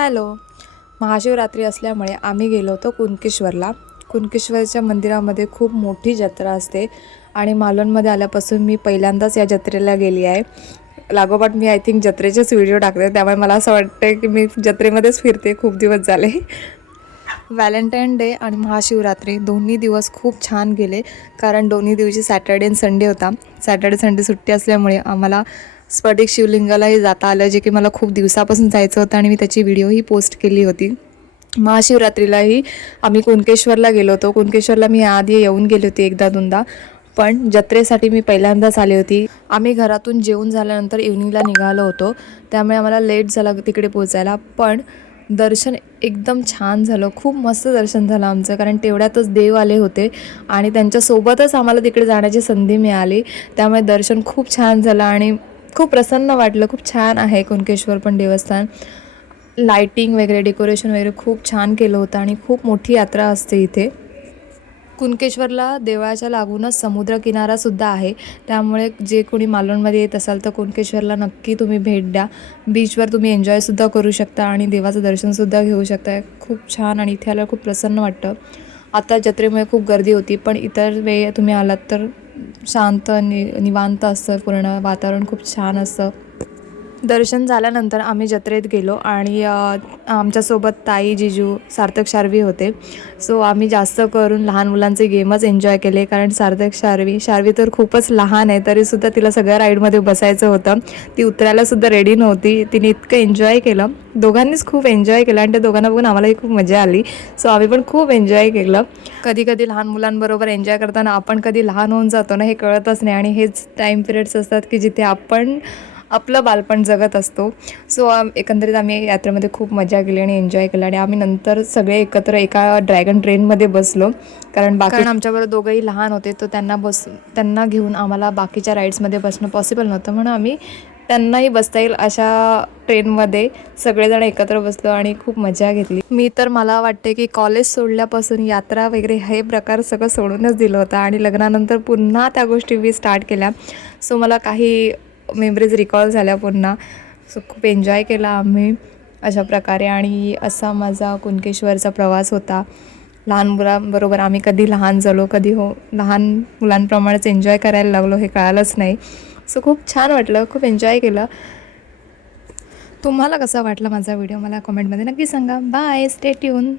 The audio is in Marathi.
हॅलो. महाशिवरात्री असल्यामुळे आम्ही गेलो होतो कुणकेश्वरला. कुणकेश्वरच्या मंदिरामध्ये खूप मोठी जत्रा असते आणि मालवणमध्ये आल्यापासून मी पहिल्यांदाच या जत्रेला गेली आहे. लागोपाठ मी आय थिंक जत्रेचेच व्हिडिओ टाकते, त्यामुळे मला असं वाटतं की मी जत्रेमध्येच फिरते. खूप दिवस झाले. व्हॅलेंटाईन डे आणि महाशिवरात्री दोन्ही दिवस खूप छान गेले, कारण दोन्ही दिवशी सॅटर्डे आणि संडे होता. सॅटर्डे संडे सुट्टी असल्यामुळे आम्हाला स्फटिक शिवलिंगालाही जाता आलं, जे की मला खूप दिवसापासून जायचं होतं आणि मी त्याची व्हिडिओही पोस्ट केली होती. महाशिवरात्रीलाही आम्ही कुणकेश्वरला गेलो होतो. कुणकेश्वरला मी आधी येऊन गेली होती एकदा दोनदा, पण जत्रेसाठी मी पहिल्यांदाच आली होती. आम्ही घरातून जेवून झाल्यानंतर इव्हनिंगला निघालो होतो, त्यामुळे आम्हाला लेट झाला तिकडे पोचायला. पण दर्शन एकदम छान झालं, खूप मस्त दर्शन झालं आमचं, कारण तेवढ्यातच देव आले होते आणि त्यांच्यासोबतच आम्हाला तिकडे जाण्याची संधी मिळाली. त्यामुळे दर्शन खूप छान झालं आणि खूप प्रसन्न वाटलं. खूप छान आहे कुणकेश्वर पण देवस्थान. लाईटिंग वगैरे, डेकोरेशन वगैरे खूप छान केलं होतं आणि खूप मोठी यात्रा असते इथे. कुणकेश्वरला देवळाच्या लागूनच समुद्रकिनारासुद्धा आहे, त्यामुळे जे कोणी मालवणमध्ये येत असाल तर कुणकेश्वरला नक्की तुम्ही भेट द्या. बीचवर तुम्ही एन्जॉयसुद्धा करू शकता आणि देवाचं दर्शनसुद्धा घेऊ शकता. खूप छान आणि इथे आल्यावर खूप प्रसन्न वाटतं. आता जत्रेमुळे खूप गर्दी होती, पण इतर वेळी तुम्ही आलात तर शांत निवांत असतं, पूर्ण वातावरण खूप छान असतं. दर्शन झाल्यानंतर आम्ही जत्रेत गेलो आणि आमच्यासोबत ताई, जिजू, सार्थक, शार्वी होते. सो आम्ही जास्त करून लहान मुलांचे गेमच एन्जॉय केले, कारण सार्थक, शार्वी तर खूपच लहान आहे, तरीसुद्धा तिला सगळ्या राईडमध्ये बसायचं होतं. ती उतरायलासुद्धा रेडी नव्हती. तिने इतकं एन्जॉय केलं, दोघांनीच खूप एन्जॉय केलं आणि त्या दोघांना बघून आम्हालाही खूप मजा आली. सो आम्ही पण खूप एन्जॉय केलं. कधी कधी लहान मुलांबरोबर एन्जॉय करताना आपण कधी लहान होऊन जातो ना, हे कळतच नाही. आणि हेच टाईम पिरियड्स असतात की जिथे आपण आपलं बालपण जगत असतो. सो एकंदरीत आम्ही यात्रेमध्ये खूप मजा केली आणि एन्जॉय केला. आणि आम्ही नंतर सगळे एकत्र एका ड्रॅगन ट्रेनमध्ये बसलो, कारण आमच्याबरोबर दोघंही लहान होते, तर त्यांना घेऊन आम्हाला बाकीच्या राईड्समध्ये बसणं पॉसिबल नव्हतं, म्हणून आम्ही त्यांनाही बसता येईल अशा ट्रेनमध्ये सगळेजण एकत्र बसलो आणि खूप मजा घेतली. मी तर मला वाटते की कॉलेज सोडल्यापासून यात्रा वगैरे हे प्रकार सगळं सोडूनच दिलं होतं आणि लग्नानंतर पुन्हा त्या गोष्टी मी स्टार्ट केल्या. सो मला काही मेमरीज रिकॉल झाल्या पुन्हा. सो खूप एन्जॉय केला आम्ही अशा प्रकारे. आणि असा माझा कुणकेश्वरचा प्रवास होता. लहान मुलांबरोबर आम्ही कधी लहान झालो, कधी लहान मुलांप्रमाणेच एन्जॉय करायला लागलो, हे कळालंच नाही. सो खूप छान वाटलं, खूप एन्जॉय केलं. तुम्हाला कसा वाटला माझा व्हिडिओ मला कमेंटमध्ये नक्की सांगा. Bye, stay tune.